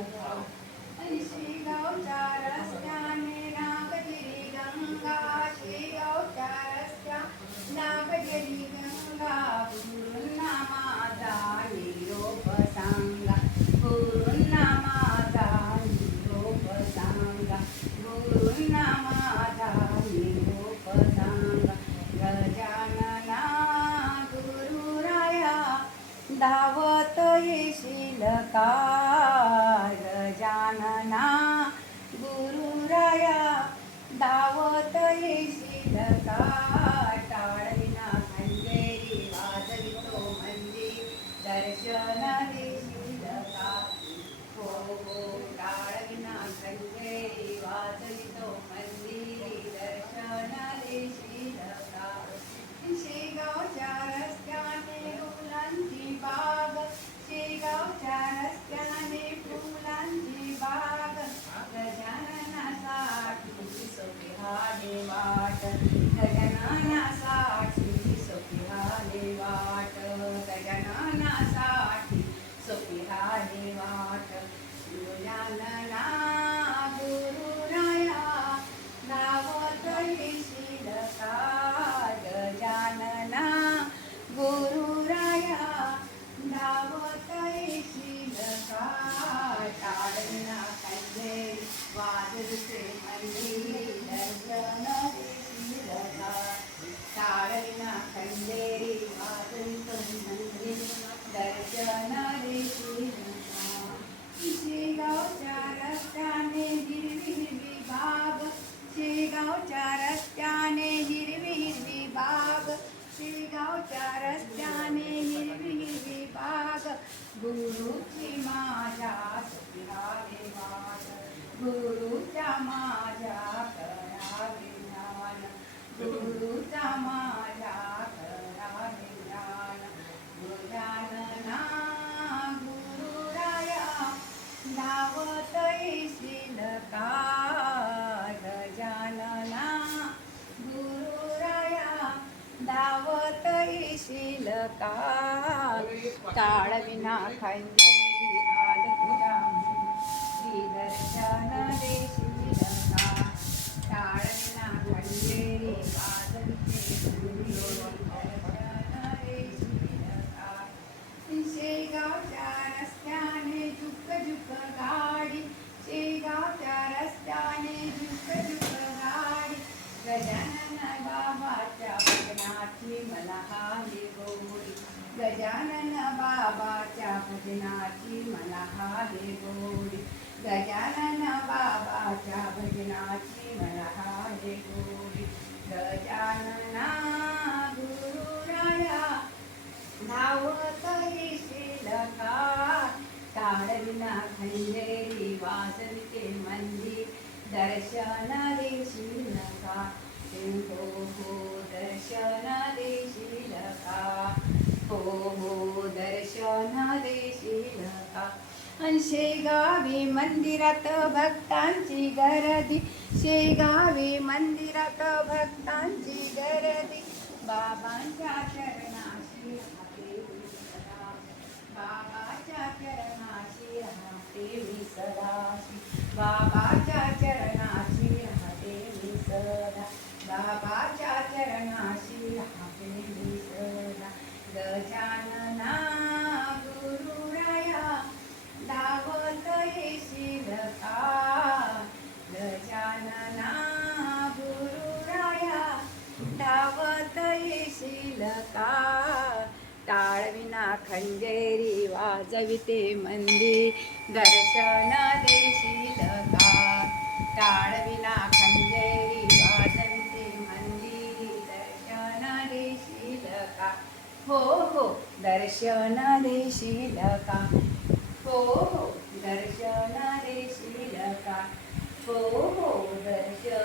Obrigada. धावत येशील का जानना गुरुराया धावत येशील का टाळविना खंडेरी वाजवितो मंदिर दर्शन देशील का हो हो टाळविना खंडेरी वाजवितो मंदिर दर्शन देशील का शेगावच्या रस्त्याने फुलांची बाग शेगावच्या रस्त्याने फुलांची बाग गजाननासाठी सोपिहाले वाट गजाननासाठी सोपिहाले वाट गजाननासाठी सोपिहाले वाट गजानना गुरुराया धावत येशील का गजानना गुरुराया धावत येशील का टाळविना कंदे वाजते मंदिर दर्शन देशील का टाळविना कंदेरी वाजतो मंदिर दर्शन देशील का शेगावच्या रस्त्याने हिरवी हिरवी बाग शेगावच्या रस्त्याने हिरवी हिरवी बाग शेगावच्या रस्त्याने हिरवी हिरवी बाग गुरुची माझ्या सुखावे वाट गुरुच्या माझ्या करावे ज्ञान गुरुचा माझ्या येशील का टाळविना खंजरी आलपुरा श्री हाले गोडी गजानन बाबाच्या भजनाची मला हाले गोडी गजानन बाबाच्या भजनाची मला हाले गोडी गजानना गुरुराया धावत येशील का ताडविना खंडेरी वासविते मंदिर दर्शन हो हो दर्शन देशील का शेगावी मंदिरात भक्तांची गर्दी। शेगावी मंदिरात भक्तांची गर्दी। बाबांच्या चरणाशी राहते बाबाच्या चरणाशी राहते मी सदाशी टाळविना खंजेरी वाजविते मंदिर दर्शन देशील का? टाळविना खंजेरी वाजविते मंदिर दर्शन देशील का? हो हो. दर्शन देशील का? हो हो. दर्शन देशील का? हो हो. दर्शन